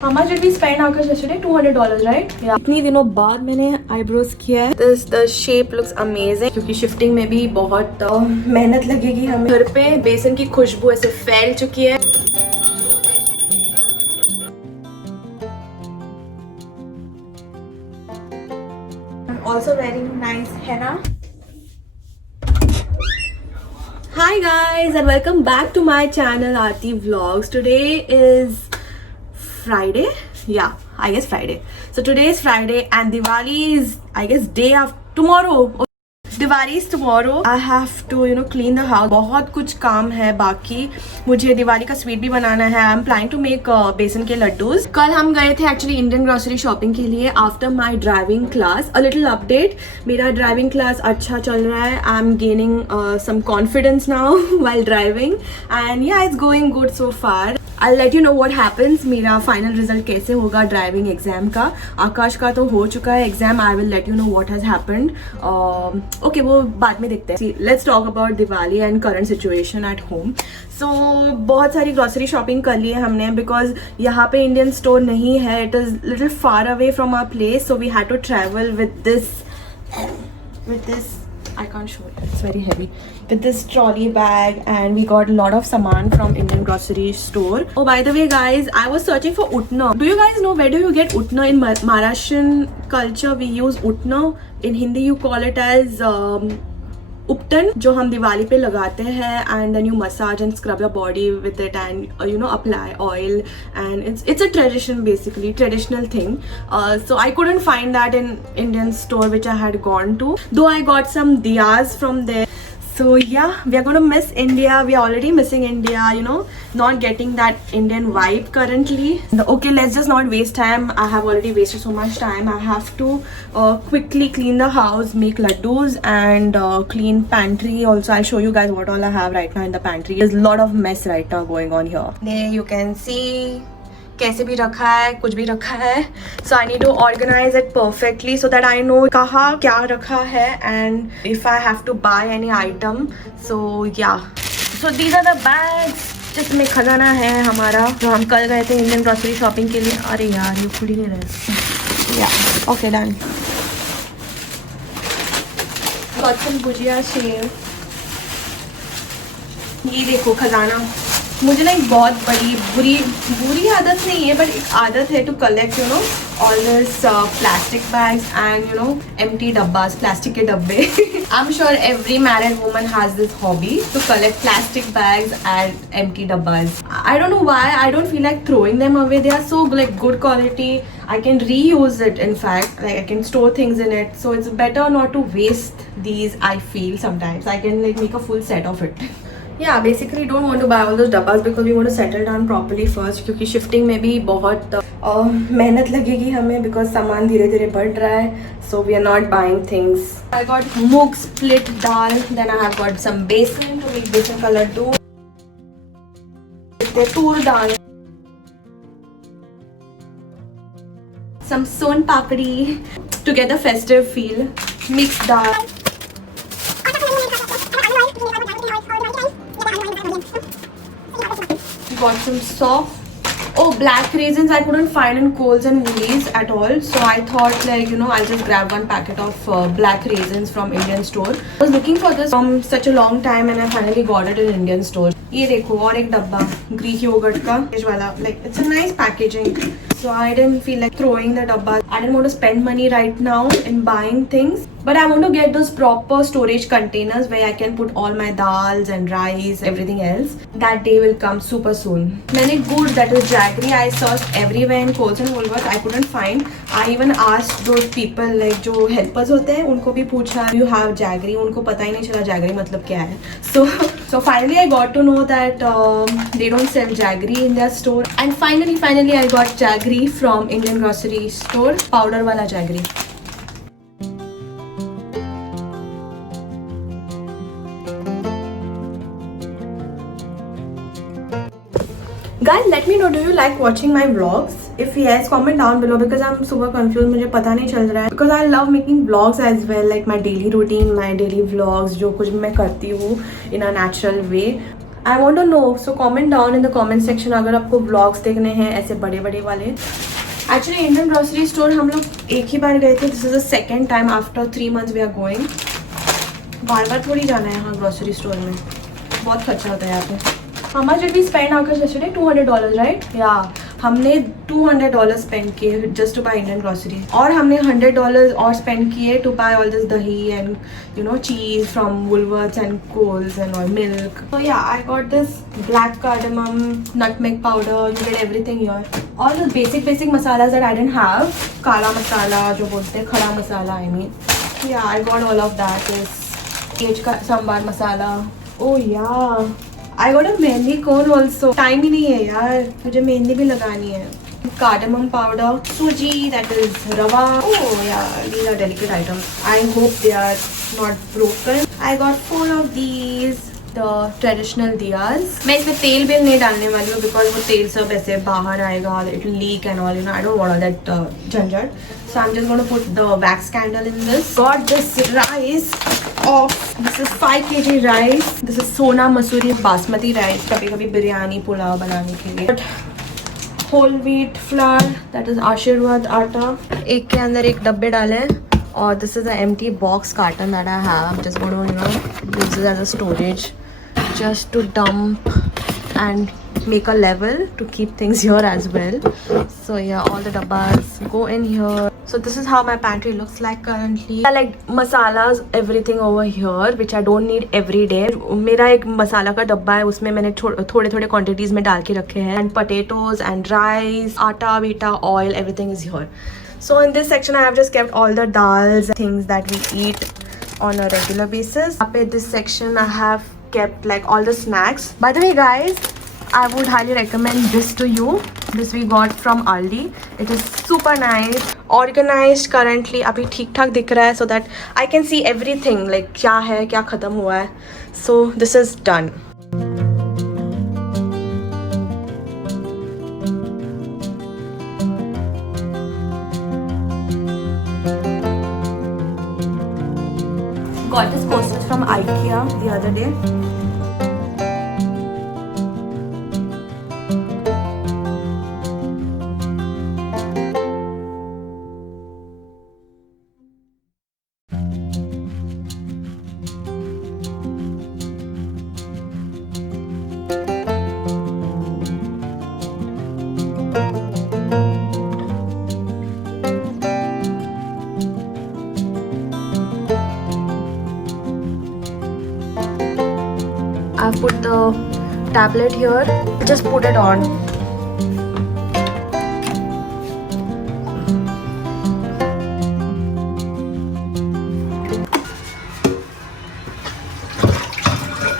How much did we spend Akash yesterday? $200, right? Yeah. इतनी दिनों बाद मैंने eyebrows किया है. The shape looks amazing. क्योंकि shifting में भी बहुत मेहनत लगेगी हमें. घर पे बेसन की खुशबू ऐसे फैल चुकी है. I'm also wearing nice henna. Hi guys and welcome back to my channel Aarti Vlogs. Today is Friday. Yeah, I guess Friday. So today is Friday and Diwali is, I guess, day after tomorrow. Diwali is tomorrow. I have to clean the house. बहुत कुछ काम है बाकी. मुझे दिवाली का sweet भी बनाना है. I'm planning to make बेसन के लड्डूज. कल हम गए थे actually Indian grocery shopping के लिए after my driving class. A little update. मेरा driving class अच्छा चल रहा है. I'm gaining some confidence now while driving and yeah, it's going good so far. I'll let you know what happens. मेरा final result कैसे होगा driving exam का. आकाश का तो हो चुका है exam. I will let you know what has happened. Okay, वो बाद में देखते हैं. Let's talk about Diwali and current situation at home. So बहुत सारी ग्रॉसरी शॉपिंग कर ली है हमने बिकॉज यहाँ पे इंडियन स्टोर नहीं है. It is little far away from our place, so we had to travel with this I can't show it, it's very heavy, with this trolley bag, and we got a lot of saman from Indian grocery store. Oh, by the way guys, I was searching for utna. Do you guys know where do you get utna? In Maharashtrian culture we use utna. In Hindi you call it as ubtan, जो हम दिवाली पे लगाते हैं. And then you massage and scrub your body with it and apply oil and it's a tradition, basically traditional thing. So I couldn't find that in Indian store which I had gone to, though I got some diyas from there. So yeah, we are going to miss India. We are already missing India, not getting that Indian vibe currently. Okay, let's just not waste time. I have already wasted so much time. I have to quickly clean the house, make laddus and clean pantry. Also, I'll show you guys what all I have right now in the pantry. There's a lot of mess right now going on here. There you can see कैसे भी रखा है, कुछ भी रखा है. So I need to organise it perfectly so that I know कहाँ क्या रखा है and if I have to buy any item. So yeah, so these are the bags जिसमें खजाना है हमारा, जो हम कल गए थे इंडियन ग्रॉसरी शॉपिंग के लिए. अरे यार, ये खुल ही नहीं रहे. या ओके, डन. गॉट सम भुजिया शेव. ये देखो खजाना. मुझे ना एक बहुत बड़ी बुरी आदत नहीं है, बट एक आदत है to collect all this plastic bags and empty डब्बास, प्लास्टिक के डब्बे. I am sure every married woman has this hobby to collect plastic bags and empty डब्बास. I don't know why, I don't feel like throwing them away. They are so like good quality. I can reuse it, in fact, like I can store things in it, so it's better not to waste these. I feel sometimes I can like make a full set of it. Yeah, basically don't want to buy all those dabbas because we want to settle down properly first, क्योंकि shifting में भी बहुत मेहनत लगेगी हमें because सामान धीरे धीरे बढ़ रहा है. So we are not buying things. I got moong split dal, then I have got some besan to make besan का लड्डू, तूर दाल, some son papdi to get the festive feel, mixed dal. Got some soft, black raisins I couldn't find in Coles and Woolies at all, so I thought like I'll just grab one packet of black raisins from Indian store. I was looking for this from such a long time and I finally got it in Indian store. ये देखो और एक डब्बा Greek yogurt का वाला, like it's a nice packaging, so I didn't feel like throwing the dabba. I didn't want to spend money right now in buying things, but I want to get those proper storage containers where I can put all my dals and rice, everything else. That day will come super soon. मैंने good, that is jaggery, I searched everywhere in Coles and Woolworths. I couldn't find. I even asked those people like जो helpers होते हैं उनको भी पूछा, you have jaggery? उनको पता ही नहीं चला jaggery मतलब क्या है. So finally I got to know that they don't sell jaggery in their store, and finally I got jaggery from Indian grocery store, powder wala jaggery. Guys, let me know, do you like watching my vlogs? If yes, comment down below because I'm super confused. मुझे पता नहीं चल रहा है because I love making vlogs as well, like my daily routine, my daily vlogs, जो कुछ मैं करती हूँ in a natural way. I want to know, so comment down in the comment section अगर आपको vlogs देखने हैं ऐसे बड़े बड़े वाले. Actually Indian grocery store हम लोग एक ही बार गए थे. This is the second time after 3 months we are going. बार बार थोड़ी जाना है यहाँ grocery store में. बहुत खर्चा होता है यहाँ पे. How much did we spend Akash yesterday? $200, right? Yeah. हमने $200 स्पेंड किए just to buy Indian grocery, और हमने $100 और स्पेंड किए to buy all this dahi and you know cheese from Woolworths and Coles and all milk. So yeah I got this black cardamom nutmeg powder. You get everything here. All the basic masalas that I didn't have. काला मसाला जो बोलते हैं, खड़ा मसाला I mean. Yeah I got all of that. Is का sambar masala. Oh yeah I got a mehndi cone also. Time ही नहीं है यार, मुझे मेहंदी भी लगानी है. Cardamom powder, suji, that is rava. Oh yeah, these are delicate items. I hope they are not broken. I got 4 of these, the traditional diyas. मैं इसमें तेल भी नहीं डालने वाली हूँ because वो तेल सब ऐसे बाहर आएगा, it will leak and all. You know, I don't want all that झंझट. So I'm just going to put the wax candle in this. Got this rice of, this is 5 kg rice. This is Sona Masuri basmati rice. कभी कभी बिरयानी पुलाव बनाने के लिए. Whole wheat flour, that is आशीर्वाद आटा. एक के अंदर एक डब्बे डाले. और this is an empty box carton that I have. I'm just going to, you know, use this as a storage, just to dump and make a level to keep things here as well. So yeah, all the dabbas go in here. So this is how my pantry looks like currently. I like masalas, everything over here which I don't need every day. मेरा एक मसाला का डब्बा है, उसमें मैंने थोड़े थोड़े quantities में डाल के रखे हैं. And potatoes and rice, आटा Vita, oil, everything is here. So in this section I have just kept all the dals, things that we eat on a regular basis. Up at this section I have kept like all the snacks. By the way guys, I would highly recommend this to you. This we got from Aldi. It is super nice, organized currently. अभी ठीक ठाक दिख रहा है so that I can see everything like क्या है क्या ख़त्म हुआ है. So this is done. Got this coasters from IKEA the other day. I've put the tablet here. Just put it on.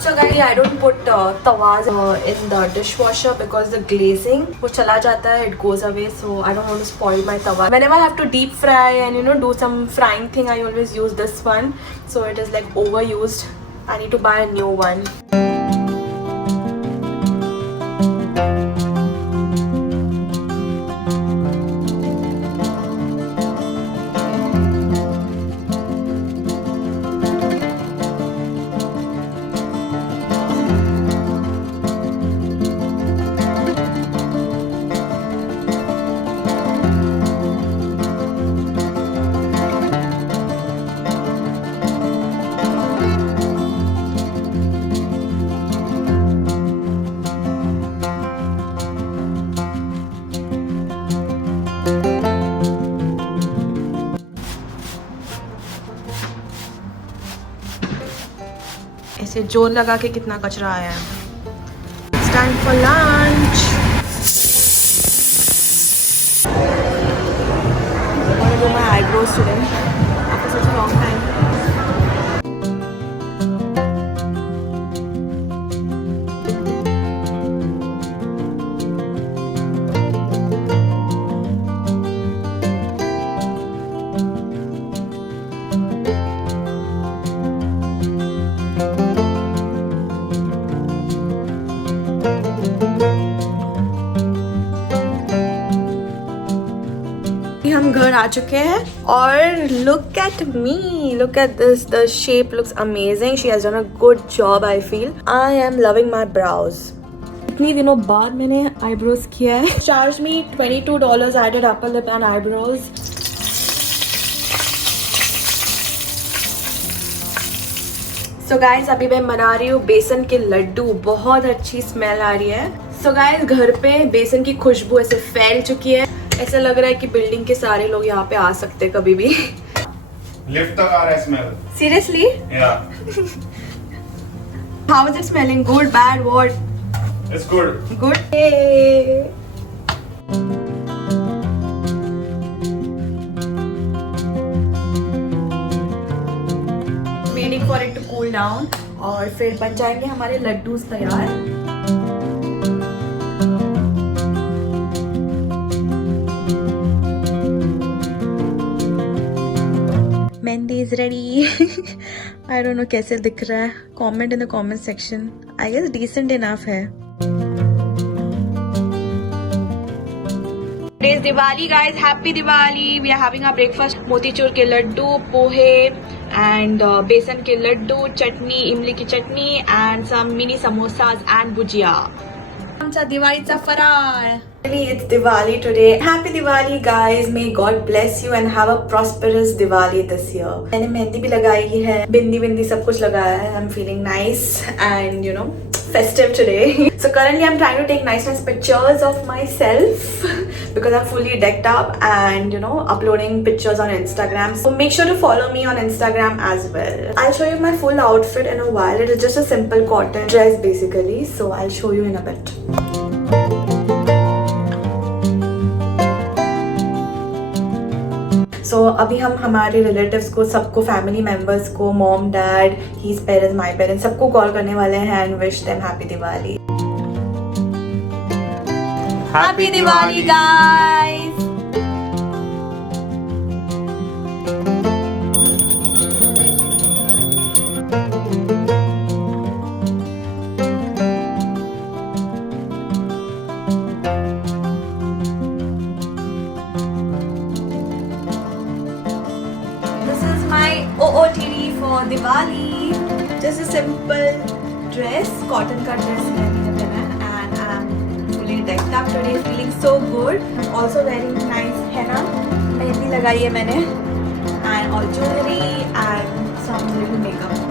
So guys, I don't put tawas in the dishwasher because the glazing वो चला जाता है, it goes away. So I don't want to spoil my tawa. Whenever I have to deep fry and you know do some frying thing, I always use this one. So it is like overused. I need to buy a new one. ऐसे जोर लगा के कितना कचरा आया है. It's time for lunch. I want to do my eyebrows today after such a long time. हम घर आ चुके हैं और look at me, look at this, the shape looks amazing. She has done a good job. I feel I am loving my brows. इतनी दिनों बाद मैंने eyebrows किया है. Charged me $22 added upper lip and eyebrows. So guys, अभी मैं बना रही हूँ बेसन के लड्डू. बहुत अच्छी स्मेल आ रही है. So guys, घर पे बेसन की खुशबू ऐसे फैल चुकी है. ऐसा लग रहा है कि बिल्डिंग के सारे लोग यहाँ पे आ सकते हैं कभी भी. लिफ्ट तक आ रहा है smell. Seriously? Yeah. How is it smelling? Good, bad, what? It's good. Good. Hey. Waiting for it to cool down और फिर बन जाएंगे हमारे लड्डू तैयार. Mehndi is ready. I don't know कैसे दिख रहा है. Comment in the comment section. I guess decent enough है. Today's Diwali, guys. Happy Diwali. We are having our breakfast. Motichoor के लड्डू, पोहे and बेसन के लड्डू, चटनी, इमली की चटनी and some mini samosas and भुजिया. आमचा दिवाळीचा फराळ. It's Diwali today. Happy Diwali, guys. May God bless you and have a prosperous Diwali this year. मैंने मेहंदी भी लगाई है, बिंदी बिंदी सब कुछ लगाया है. I'm feeling nice and you know festive today. So currently I'm trying to take nice pictures of myself because I'm fully decked up and you know uploading pictures on Instagram. So make sure to follow me on Instagram as well. I'll show you my full outfit in a while. It is just a simple cotton dress basically. So I'll show you in a bit. So अभी हम हमारे relatives को, सबको, family members को, mom, dad, his parents, my parents, सबको call करने वाले हैं and wish them happy Diwali. Happy Diwali guys. OOTD for Diwali. Just a simple dress, cotton का dress मैंने पहना है and I'm fully decked up today, feeling so good. Also wearing nice henna, mehndi लगाई है मैंने and all jewelry and some little makeup.